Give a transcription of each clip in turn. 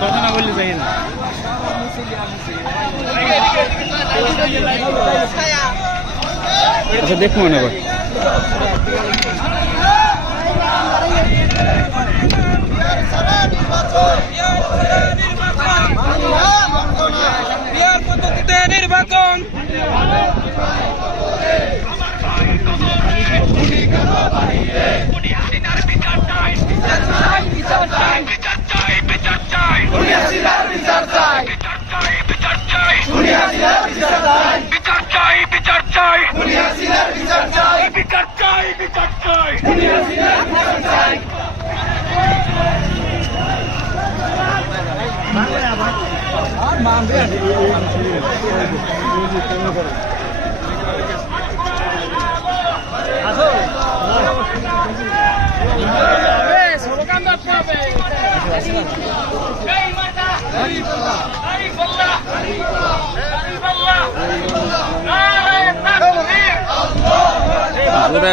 কথা না বললে যাই না। আচ্ছা দেখুন এবার জোরে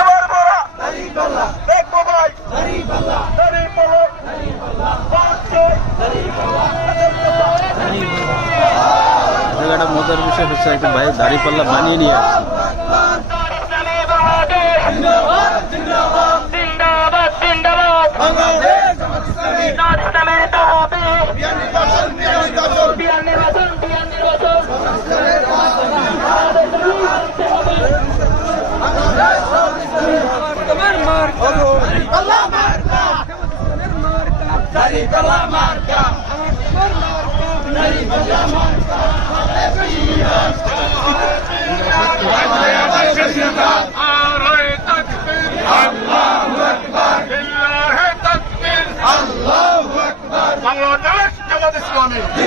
মজার বিষয় হচ্ছে একদম ভাই দাড়িপাল্লা বানিয়ে নিয়ে আসছে। Dari Belamar Kam Dari Belamar 하네요.